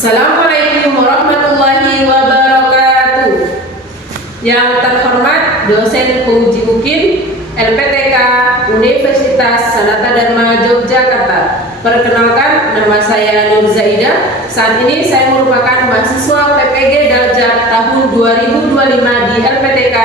Assalamualaikum warahmatullahi wabarakatuh. Yang terhormat dosen penguji UKIM LPTK Universitas Sanata Dharma Yogyakarta. Perkenalkan, nama saya Nur Zaidah. Saat ini saya merupakan mahasiswa PPG Daljab tahun 2025 di LPTK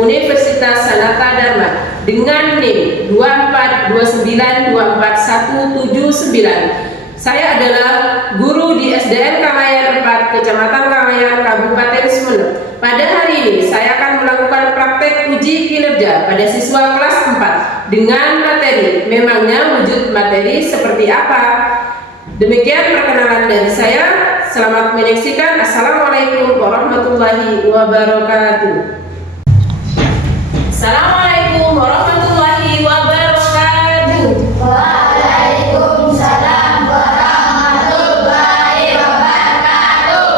Universitas Sanata Dharma dengan NIM 242924179. Saya adalah guru di SDN Kangayan 4, Kecamatan Kangayan, Kabupaten Sumeneb. Pada hari ini saya akan melakukan praktek uji kinerja pada siswa kelas 4 dengan materi memangnya wujud materi seperti apa. Demikian perkenalan dari saya. Selamat menyaksikan. Assalamualaikum warahmatullahi wabarakatuh. Assalamualaikum warahmatullahi wabarakatuh. Waalaikumsalam warahmatullahi wabarakatuh.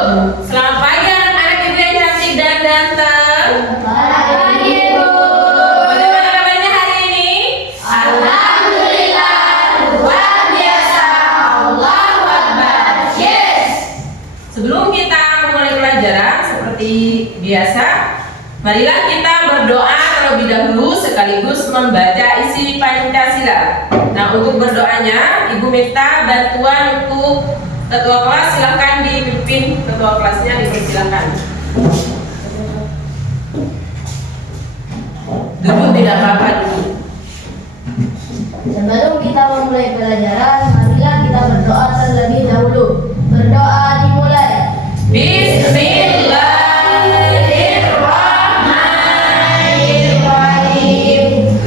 Selamat pagi anak-anak ibu yang cantik dan ganteng. Pagi Ibu. Bagaimana kabarnya hari ini? Alhamdulillah luar biasa. Allahu Akbar. Yes. Sebelum kita memulai pelajaran seperti biasa, marilah kita berdoa terlebih dahulu sekaligus membaca isi Pancasila. Nah, untuk berdoanya, Ibu minta bantuan untuk ketua kelas. Silahkan dipimpin ketua kelasnya, dipersilakan. Duduk tidak apa-apa dulu. Sebelum kita memulai pelajaran, marilah kita berdoa terlebih dahulu. Berdoa dimulai. Bismillahirrahmanirrahim.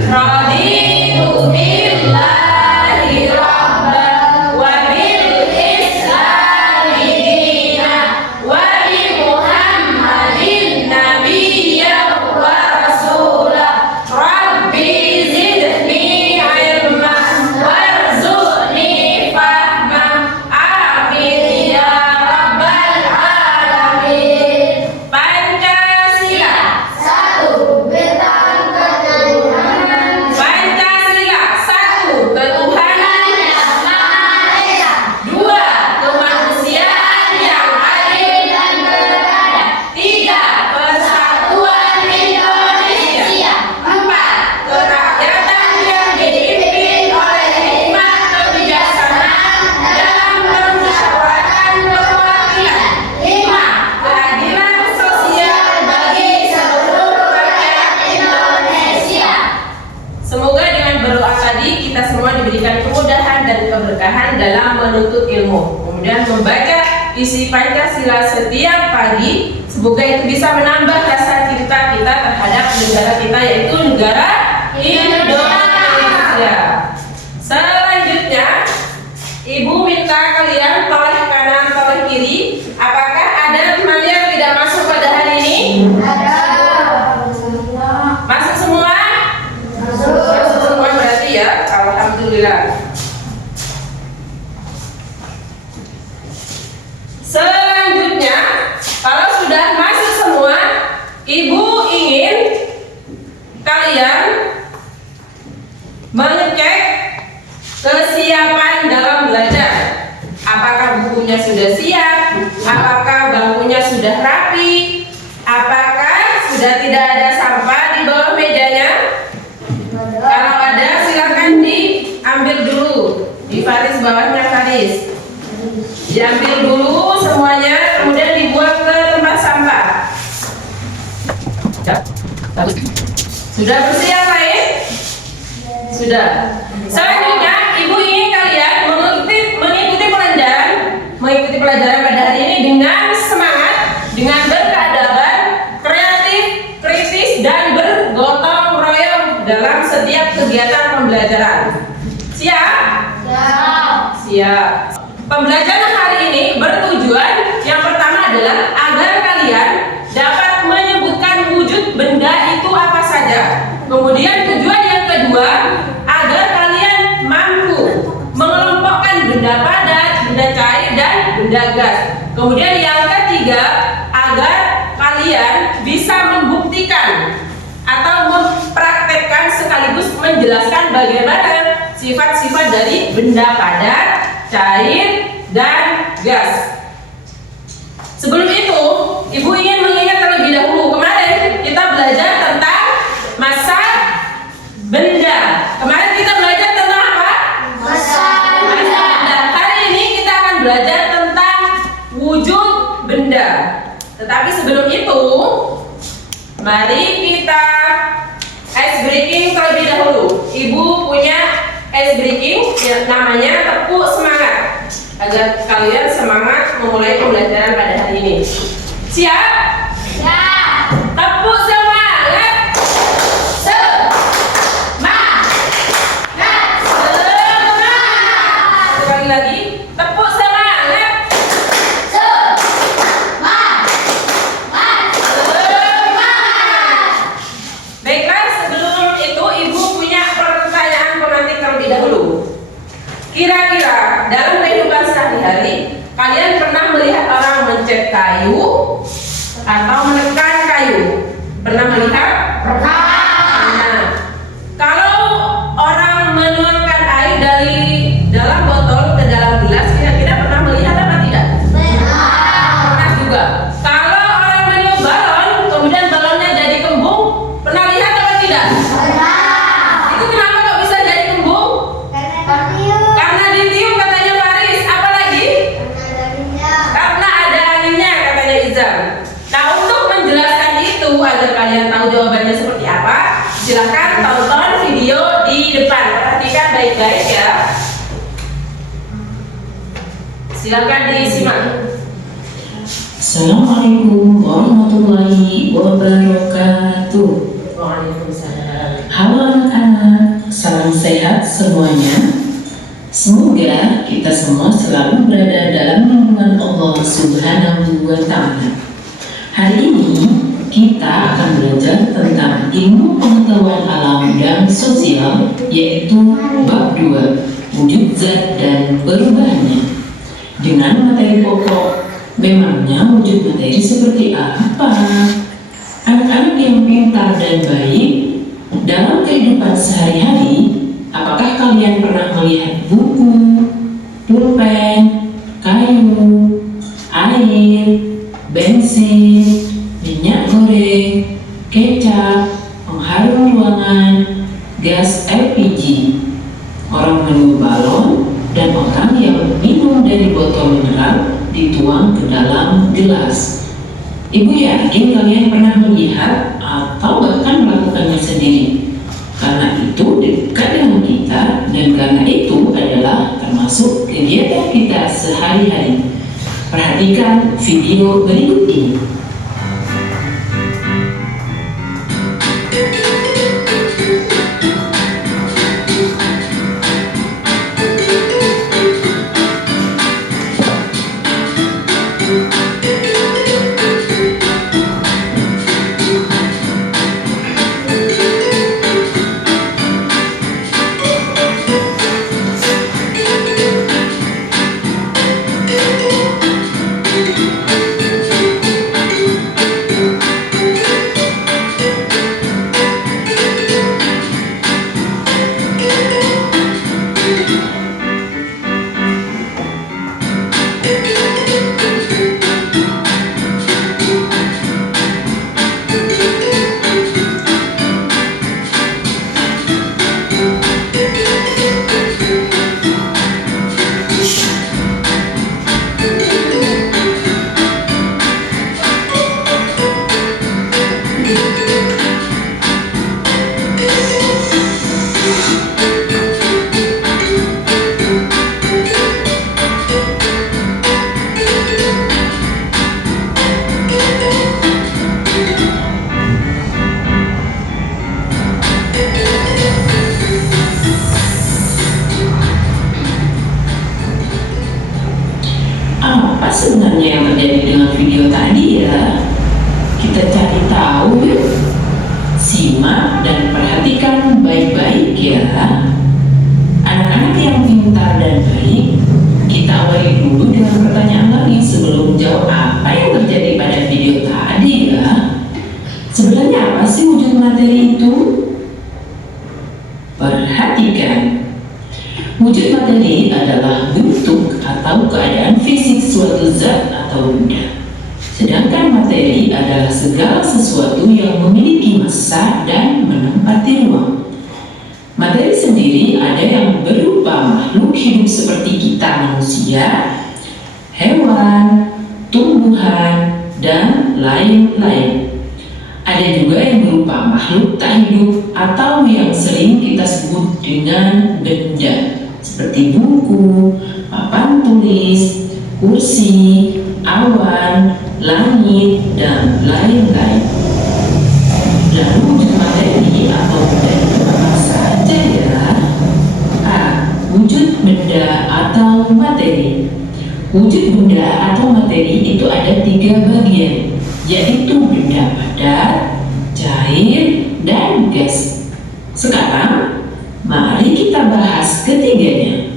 Raditu billahi rabban wa bil islami dinan wa bi Muhammadin nabiyyan wa rasulah. Rabbi zidni ilman warzuqni fahman. Amin ya rabbal alamin. Pancasila. Satu, bentang ketuhanan. Pancasila. 1. Ketuhanan yang Maha Esa. 2. Kemanusiaan yang adil dan beradab. 3. Persatuan Indonesia. 4. Kerakyatan yang dipimpin oleh hikmat kebijaksanaan dalam permusyawaratan perwakilan. 5. Keadilan sosial bagi seluruh rakyat Indonesia. Semoga dengan berdoa tadi kita semua diberikan kemudahan dan keberkahan dalam menuntut ilmu. Kemudian membaca isi Pancasila setiap pagi, semoga itu bisa menambah rasa cinta kita terhadap negara kita, yaitu negara Indonesia. Selanjutnya, Ibu minta kalian toleh kanan, toleh kiri. Apakah ada teman yang tidak masuk pada hari ini? Ada. Masuk semua? Masuk semua berarti ya. Alhamdulillah. Selanjutnya, kalau sudah masuk semua, Ibu ingin kalian mengecek kesiapan dalam belajar. Apakah bukunya sudah siap? Apakah bangkunya sudah rapi? Apakah sudah tidak ada sampah di bawah mejanya? Kalau ada, silakan diambil dulu di baris bawahnya baris. Diambil dulu semuanya, kemudian dibuang ke tempat sampah. Sudah bersih yang lain? Sudah. Selanjutnya, Ibu ingin kalian mengikuti pelajaran pada hari ini dengan semangat, dengan berkeadaban, kreatif, kritis, dan bergotong royong dalam setiap kegiatan pembelajaran. Siap? Siap. Pembelajaran hari ini bertujuan yang pertama adalah agar kalian dapat menyebutkan wujud benda itu apa saja. Kemudian tujuan yang kedua, agar kalian mampu mengelompokkan benda padat, benda cair, dan benda gas. Kemudian yang ketiga, agar kalian bisa membuktikan atau mempraktekkan sekaligus menjelaskan bagaimana sifat-sifat dari benda padat, cair, dan gas. Sebelum itu, Ibu ingin mengingat terlebih dahulu. Kemarin kita belajar tentang masa benda. Kemarin kita belajar tentang apa? Masa Benda. Hari ini kita akan belajar tentang wujud benda. Tetapi sebelum itu, mari kita ice breaking terlebih dahulu. Ibu punya ice breaking yang namanya tepuk semangat, agar kalian semangat memulai pembelajaran pada hari ini. Siap? Ya. Tepuk semangat. Semangat. Semangat. Sekali lagi, tepuk semangat. Semangat. Semangat. Baiklah, sebelum itu Ibu punya pertanyaan pemantik terlebih dahulu. Kira-kira dalam kehidupan sehari-hari kalian pernah melihat orang mencet kayu atau menekan kayu? Pernah melihat? Pernah. Nah, kalau orang menuangkan air dari dalam botol ke dalam gelas, kira-kira pernah melihat apa tidak? Pernah juga. Kalau orang meniup balon, kemudian balonnya jadi kembung, pernah lihat apa tidak? Itu kenapa kok bisa jadi kembung? Karena ditiup katanya Faris. Apa lagi? Karena ada anginnya katanya Izam. Nah, untuk menjelaskan itu agar kalian tahu jawabannya seperti apa, silahkan tonton video di depan. Perhatikan baik-baik ya. Silakan disimak. Assalamualaikum warahmatullahi wabarakatuh. Waalaikumsalam. Halo anak-anak, salam sehat semuanya. Semoga kita semua selalu berada dalam lindungan Allah Subhanahu wa Ta'ala. Hari ini kita akan belajar tentang ilmu pengetahuan alam dan sosial, yaitu bab 2, wujud zat dan perubahannya. Dengan materi pokok, memangnya wujud materi seperti apa? Anak-anak yang pintar dan baik dalam kehidupan sehari-hari, apakah kalian pernah melihat buku, pulpen, kayu, air, bensin, minyak goreng, kecap, pengharum ruangan, gas LPG, orang meniup balon, dan orang yang minum dari botol mineral dituang ke dalam gelas? Ibu yakin kalian pernah melihat atau bahkan melakukannya sendiri. Karena itu dekat dengan kita, dan karena itu adalah termasuk kegiatan kita sehari-hari. Perhatikan video berikut ini. Apa sebenarnya yang terjadi dengan video tadi ya? Kita cari tahu yuk. Simak dan perhatikan baik-baik ya. Anak-anak yang pintar dan baik, kita awali dulu dengan pertanyaan lagi sebelum jawab apa yang terjadi pada video tadi ya. Sebenarnya apa sih wujud materi itu? Perhatikan. Wujud materi adalah bentuk atau keadaan fisik suatu zat atau benda. materi adalah segala sesuatu yang memiliki massa dan menempati ruang. Materi sendiri ada yang berupa makhluk hidup seperti kita manusia, hewan, tumbuhan, dan lain-lain. Ada juga yang berupa makhluk tak hidup atau yang sering kita sebut dengan benda, seperti buku, papan tulis, kursi, awan, langit, dan lain-lain. Lalu wujud materi atau benda itu apa saja ya? A. Wujud benda atau materi. Wujud benda atau materi itu ada 3 bagian, yaitu benda padat, cair, dan gas. Sekarang, mari kita bahas ketiganya.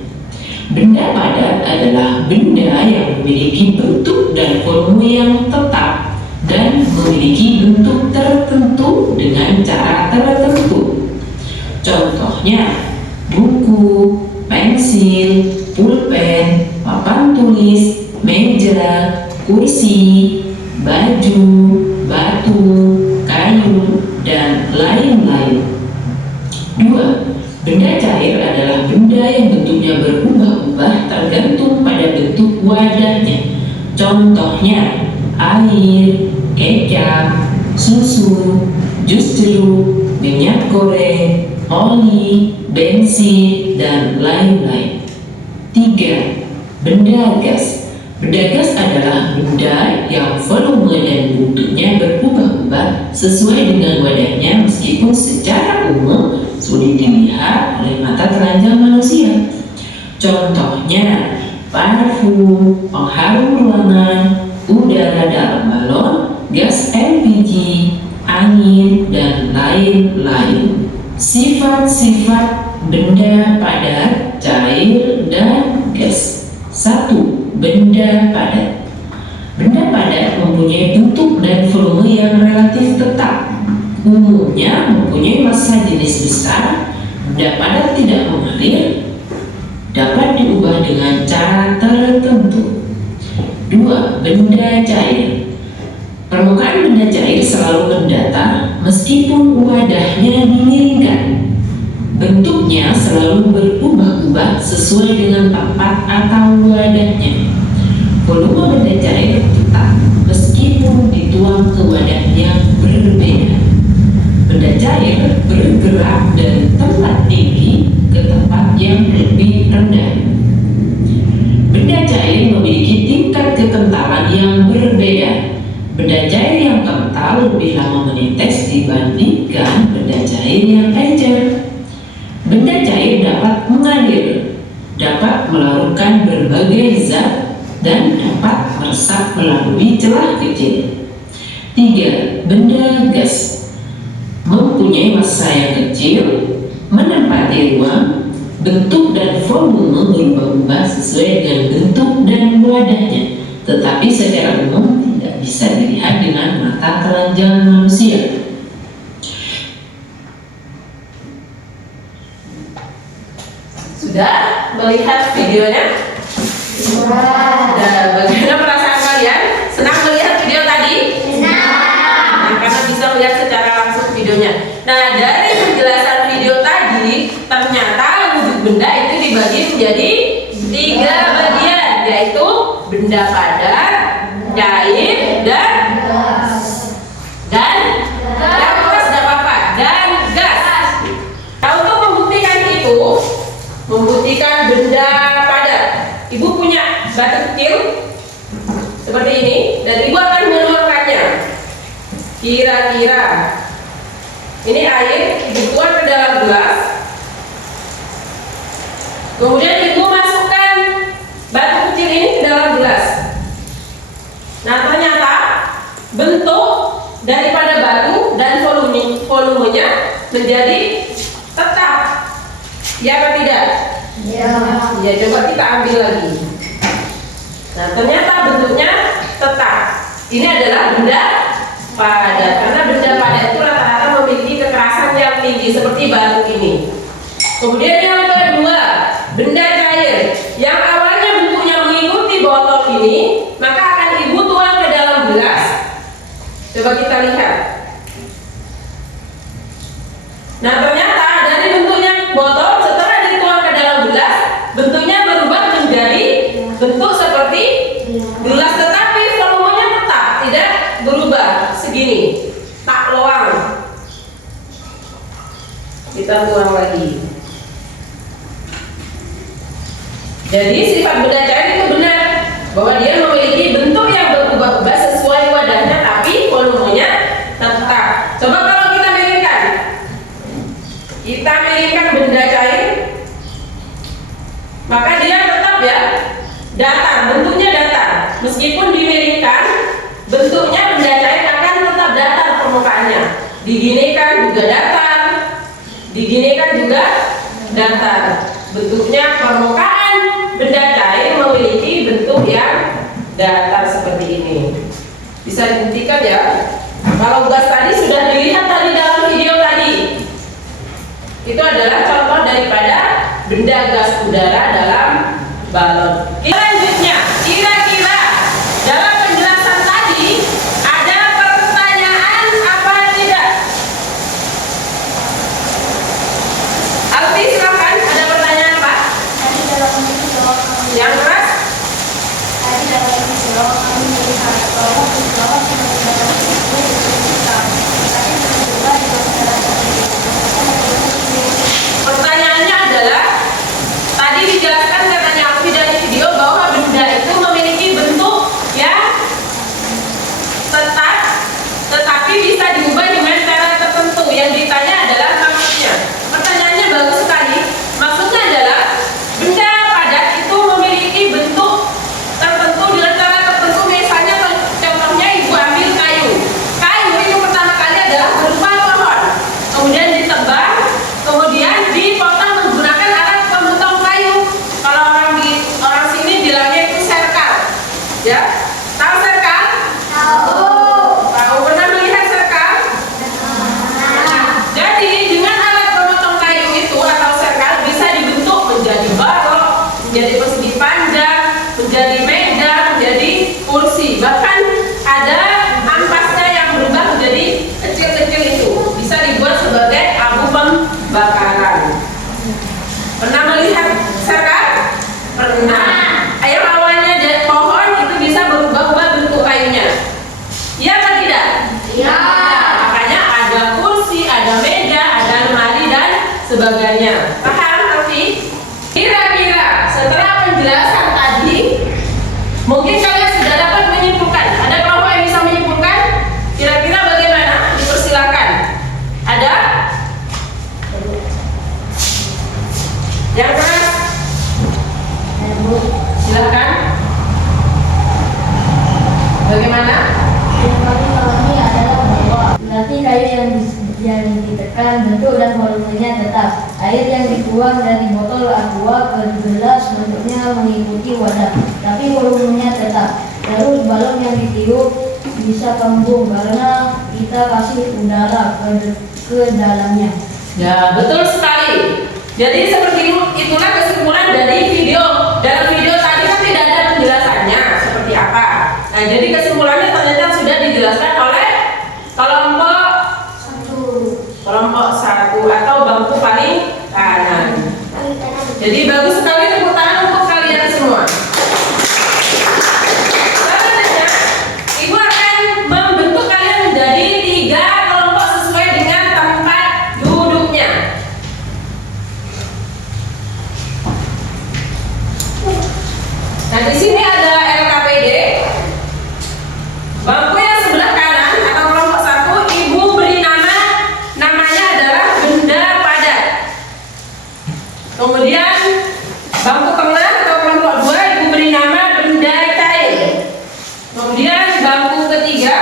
Benda padat adalah benda yang memiliki bentuk dan volume yang tetap dan memiliki bentuk tertentu dengan cara tertentu. Contohnya, buku, pensil, pulpen, papan tulis, meja, kursi, baju, batu, kayu, dan lain-lain. 2. Benda cair adalah benda yang bentuknya berubah-ubah tergantung pada bentuk wadahnya. Contohnya, air, kecap, susu, jus jeruk, minyak goreng, oli, bensin, dan lain-lain. 3. Benda gas. Benda gas adalah benda yang volume dan bentuknya berubah-ubah sesuai dengan wadahnya meskipun secara umum sulit dilihat oleh mata telanjang manusia. Contohnya, parfum, pengharum ruangan, udara dalam balon, gas LPG, angin, dan lain-lain. Sifat-sifat benda padat, cair, dan gas. 1. Benda padat. Benda padat mempunyai bentuk dan volume yang relatif tetap. Umumnya mempunyai massa jenis besar, benda padat tidak mengalir, dapat diubah dengan cara tertentu. 2. Benda cair. Permukaan benda cair selalu mendatar meskipun wadahnya dimiringkan. Bentuknya selalu berubah-ubah sesuai dengan tempat atau wadahnya. Volume benda cair tetap meskipun dituang ke wadah yang berbeda. Benda cair bergerak dari tempat tinggi ke tempat yang lebih rendah. Benda cair memiliki tingkat kekentalan yang berbeda. Benda cair yang kental lebih lama menetes dibandingkan benda cair yang encer. Benda cair dapat mengalir, dapat melarutkan berbagai zat, dan dapat meresap melalui celah kecil. 3. Benda gas. Mempunyai massa yang kecil, menempati ruang, bentuk dan volume berubah-ubah sesuai dengan bentuk dan wadahnya, tetapi secara umum tidak bisa dilihat dengan mata telanjang manusia. Sudah melihat videonya? Dan bagaimana perasaan kalian? Senang melihat video tadi? Nah, karena bisa melihat secara langsung videonya. Nah, dari penjelasan video tadi, ternyata wujud benda itu dibagi menjadi 3 bagian, yaitu benda padat, cair, dan gas, tidak apa-apa, dan gas. Nah, untuk membuktikan itu, membuktikan benda padat, ibu punya batu kecil seperti ini, dan ibu akan menuangkannya. Kira-kira ini air, ibu tuang ke dalam gelas, kemudian ibu masukkan batu kecil ini ke dalam gelas. Nah, ternyata bentuk daripada batu dan volumenya menjadi tetap. Ya atau tidak? Ya, coba kita ambil lagi. Nah, ternyata bentuknya tetap. Ini adalah benda padat, karena benda padat itu rata-rata memiliki kekerasan yang tinggi seperti batu ini. Kemudian yang kedua, benda cair yang awalnya bentuknya mengikuti botol ini, maka akan ibu tuang ke dalam gelas. Coba kita lihat. Nah, ternyata dari bentuknya botol setelah dituang ke dalam gelas, bentuknya berubah menjadi bentuk seperti gelas, tetapi volumenya tetap tidak berubah segini, tak loang. Kita tuang lagi. Jadi sifat benda cair itu benar bahwa dia memiliki bentuk yang berubah-ubah sesuai wadahnya, tapi volumenya tetap. Coba kalau kita miringkan benda cair, maka dia tetap ya datar, bentuknya datar. Meskipun dimiringkan, bentuknya benda cair akan tetap datar permukaannya. Diginikan juga datar, diginikan juga datar. Bentuknya permukaan benda cair memiliki bentuk yang datar seperti ini. Bisa dibuktikan ya. Kalau gas tadi sudah dilihat tadi dalam video tadi. Itu adalah contoh daripada benda gas udara dalam balon. Selanjutnya, kira-kira dalam penjelasan tadi ada pertanyaan apa tidak? Alfi, silakan. Ada pertanyaan apa? Tadi dalam video kami Yang keras? Tadi dalam video kami melihat bahwa pesawat menggunakan sistem digital. Tadi juga di masyarakat Pertanyaannya adalah tadi dijelaskan katanya Alfi dari video bahwa benda itu memiliki bentuk yang tetap, tetapi bisa diubah dengan cara tertentu. Yang ditanya adalah maksudnya. Pertanyaannya bagus sekali. Maksudnya adalah benda padat itu memiliki bentuk tertentu dengan cara tertentu. Misalnya contohnya ibu ambil kayu. Kayu itu pertama kali adalah berupa pohon, kemudian ditebang, kemudian dipotong menggunakan alat pemotong kayu. Kalau orang sini bilangnya itu serkal, ya. Tahu serkal? Tahu, pernah melihat serkal? Jadi dengan alat pemotong kayu itu atau serkal bisa dibentuk menjadi balok, menjadi persegi panjang, menjadi meja, menjadi kursi. Bahkan ada ampasnya yang berubah menjadi kecil-kecil itu. Bisa dibuat sebagai abu pembakaran. Pernah melihat serkal? Pernah. Yang awalnya dari pohon itu bisa berubah-ubah bentuk kayunya. Iya atau tidak? Iya. Makanya ada kursi, ada meja, ada lemari dan sebagainya. Paham, Alfi? Kira-kira setelah penjelasan tadi, mungkin kalian sudah dapat menyimpulkan. Ada kelompok yang bisa menyimpulkan? Kira-kira bagaimana? Dipersilakan. Ada? Yang keras? Silakan. Bagaimana? Yang kami pahami adalah bahwa berarti kayu yang ditekan bentuk dan volumenya tetap. Air yang dituang dari botol aqua ke gelas bentuknya mengikuti wadah, tapi volumenya tetap. Terus balon yang ditiup bisa kembung karena kita kasih udara ke dalamnya. Ya, betul sekali. Jadi seperti itulah kesimpulan dari video. Dalam video tadi kan tidak ada penjelasannya seperti apa. Nah, jadi kesimpulannya ternyata sudah dijelaskan oleh kelompok 1 atau bangku paling kanan. Jadi bagus sekali, tepuk tangan untuk kalian semua. Selanjutnya, Ibu akan membentuk kalian menjadi 3 kelompok sesuai dengan tempat duduknya. Nah, di sini ada LKPD. Bangku yang sebelah kanan atau kelompok 1, Ibu beri namanya adalah benda padat. Kemudian bangku tengah atau kelompok 2, Ibu beri nama benda cair. Kemudian bangku ketiga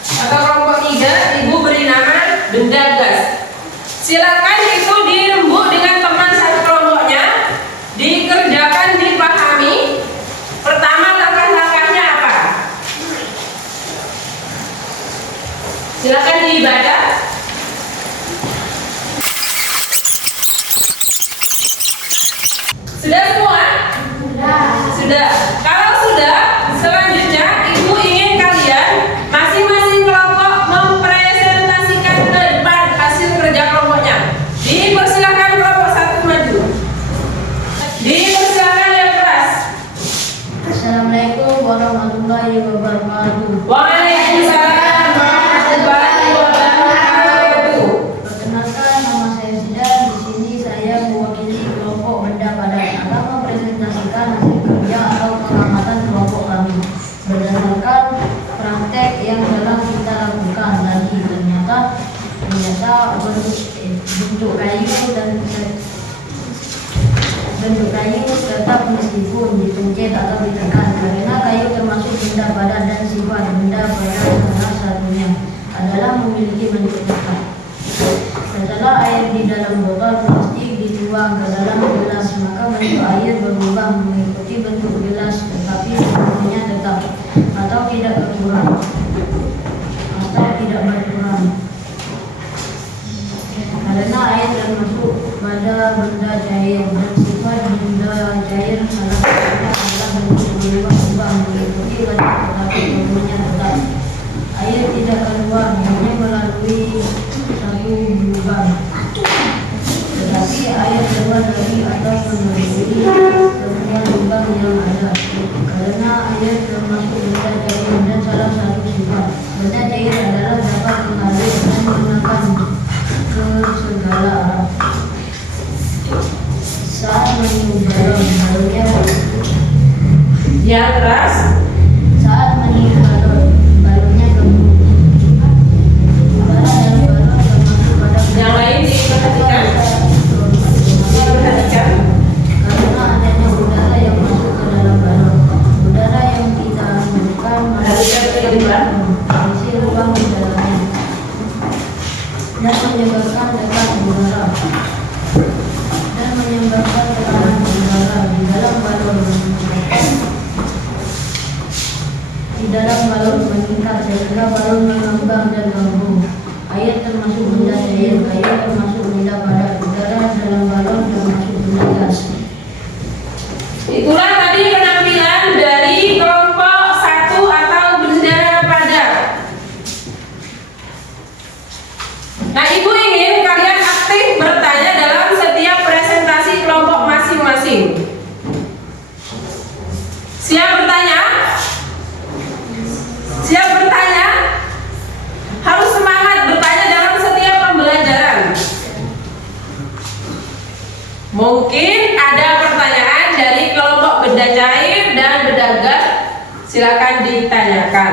atau kelompok 3, Ibu beri nama benda gas. Silakan itu dirembuk dengan teman satu kelompoknya, dikerjakan, dipahami. Pertama, langkah-langkahnya apa? Silakan dibaca. Sudah semua? Sudah. Kalau sudah, selanjutnya Ibu ingin kalian masing-masing kelompok warahmatullahi wabarakatuh. Waalaikumsalam warahmatullahi wabarakatuh. Perkenalkan, nama saya Zidan. Di sini saya mewakili kelompok benda padat akan mempresentasikan hasil kerja atau pengamatan kelompok kami berdasarkan praktek yang telah kita lakukan tadi. Ternyata bentuk kayu tetap meskipun dipencet atau ditekan, karena kayu termasuk benda padat dan sifat benda padat salah satunya adalah memiliki bentuk tetap. Setelah air di dalam botol plastik dituang ke dalam gelas, maka bentuk air berubah mengikuti bentuk gelas, tetapi bentuknya tetap atau tidak berkurang. Karena air termasuk pada benda cair dan sifat benda cair salah satunya adalah bentuk berubah mengikuti bentuk tetapi bentuknya tetap. Air tidak keluar hanya melalui satu lubang, tetapi air keluar dari atau melalui semua lubang yang ada. Karena air termasuk benda cair dan salah satu sifat benda cair adalah dapat mengalir dan menggunakan ke segala arah. Saat meniup balonnya Yang keras. saat meniup balonnya gemuk. Udara dalam balon termasuk pada Yang lain diperhatikan. Diperhatikan. karena adanya udara yang masuk ke dalam balon. Udara yang kita hembuskan mengisi lubang di dalamnya dan menyebabkan tekanan udara di dalam balon meningkat sehingga balon mengembang dan gabung. Air termasuk benda cair, kayu termasuk benda padat, udara dalam balon termasuk benda gas. Itulah tadi penampilan dari kelompok 1 atau benda padat. Nah, Ibu ingin kalian aktif bertanya dalam setiap presentasi kelompok masing-masing. Siap bertanya? Siap bertanya? Harus semangat bertanya dalam setiap pembelajaran. Mungkin ada pertanyaan dari kelompok benda cair dan benda gas, silakan ditanyakan.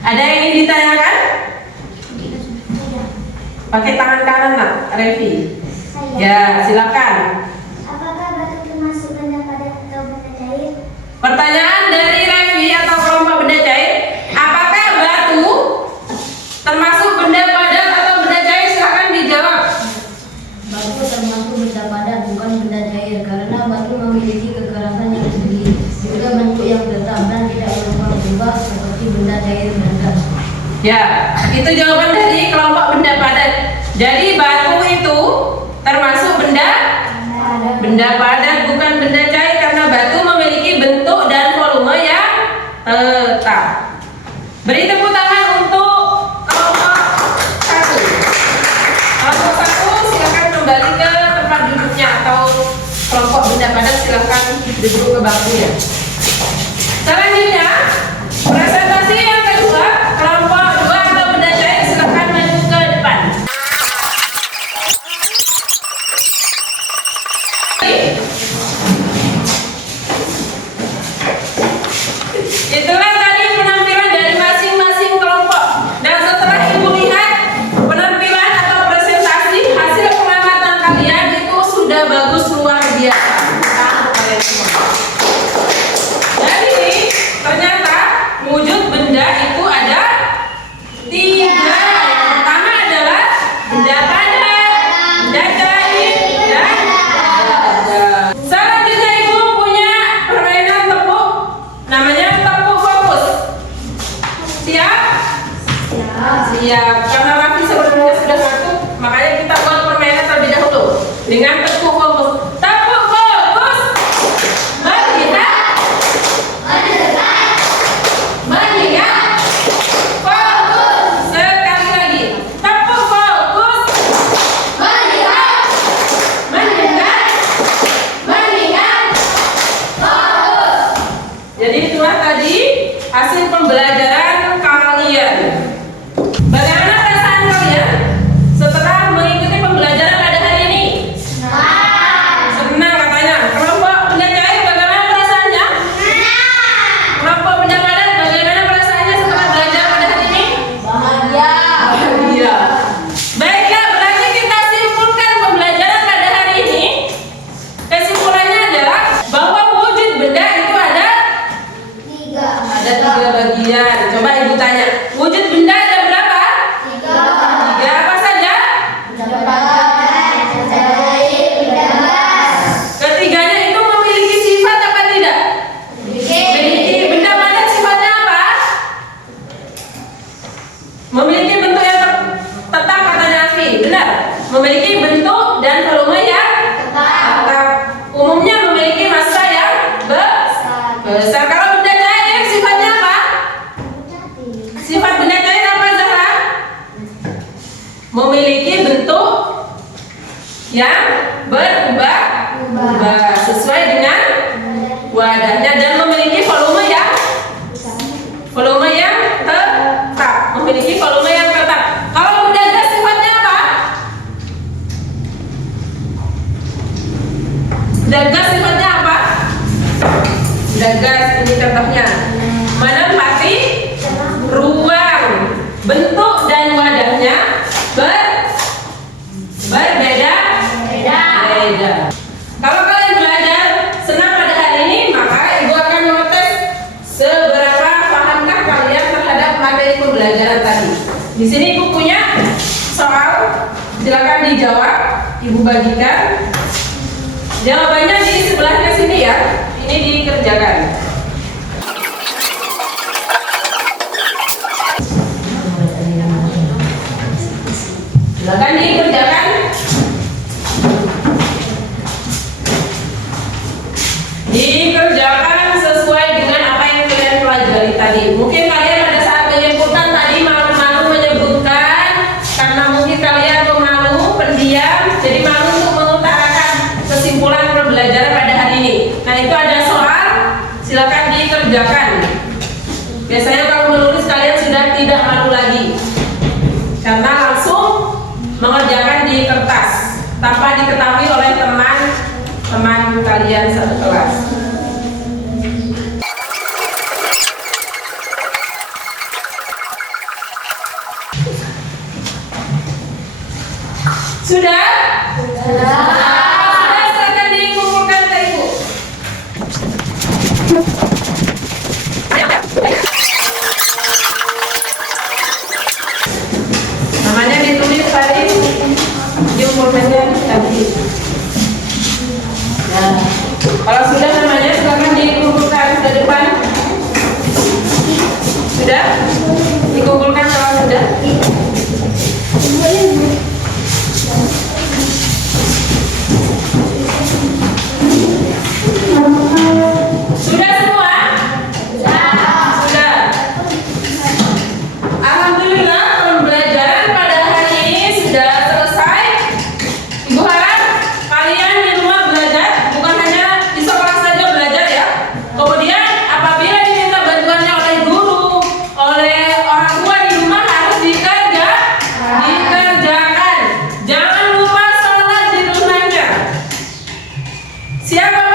Ada yang ingin ditanyakan? Pakai tangan kanan, Nak, Revi. Ya, silakan. Apakah batu termasuk benda padat atau benda cair? Pertanyaan dari Revi atau kelompok benda cair, apakah batu termasuk benda padat atau benda cair? Silakan dijawab. Batu termasuk benda padat, bukan benda cair, karena batu memiliki kekerasan yang tinggi, juga bentuk yang tetap dan tidak berubah-ubah seperti benda cair dan gas. Ya, itu jawaban dari kelompok benda padat. Jadi batu itu termasuk benda padat, bukan benda cair, karena batu memiliki bentuk dan volume yang tetap. Beri tepuk tangan untuk kelompok 1. Kelompok 1 silakan kembali ke tempat duduknya, atau kelompok benda padat silakan duduk ke bangkunya. Selanjutnya, presentasi yang kedua, kelompok 2 atau benda cair silakan maju ke depan. Itulah tadi penampilan dari masing-masing kelompok. Dan setelah Ibu lihat penampilan atau presentasi hasil pengamatan kalian itu sudah bagus luar biasa. Kalian semua. Jadi ternyata yang berubah sesuai dengan wadahnya dan memiliki volume yang tetap. Memiliki volume yang tetap. Kalau benda gas sifatnya apa? Benda gas sifatnya apa? Benda gas ini contohnya menempati ruang, bentuk dan wadahnya berbeda. Kalau kalian belajar senang pada hari ini, maka ibu akan mengetes seberapa pahamkah kalian terhadap materi pembelajaran tadi. Di sini ibu punya soal, silakan dijawab, ibu bagikan. Jawabannya di sebelahnya sini ya. Ini dikerjakan. Silakan dikerjakan. Dikerjakan sesuai dengan apa yang kalian pelajari tadi. Mungkin kalian pada saat menyebutkan tadi malu-malu menyebutkan karena mungkin kalian pemalu, pendiam, jadi malu untuk mengutarakan kesimpulan pembelajaran pada hari ini. Nah, itu ada soal, silakan dikerjakan. Biasanya kalau menulis kalian sudah tidak malu lagi karena langsung mengerjakan di kertas tanpa diketahui oleh teman kalian satu kelas. Sudah? Sudah, silakan dikumpulkan ke ibu. Namanya ditulis tadi, diumpulkannya tadi. Nah, kalau sudah namanya silakan dikumpulkan ke depan. Sudah? Dikumpulkan kalau sudah. Sudah semua? Sudah. Alhamdulillah pembelajaran pada hari ini sudah selesai. Ibu harap kalian di rumah belajar, bukan hanya di sekolah saja belajar ya. Kemudian apabila diminta bantuannya oleh guru, oleh orang tua di rumah harus dikerjakan. Jangan lupa sholat di rumahnya. Siapa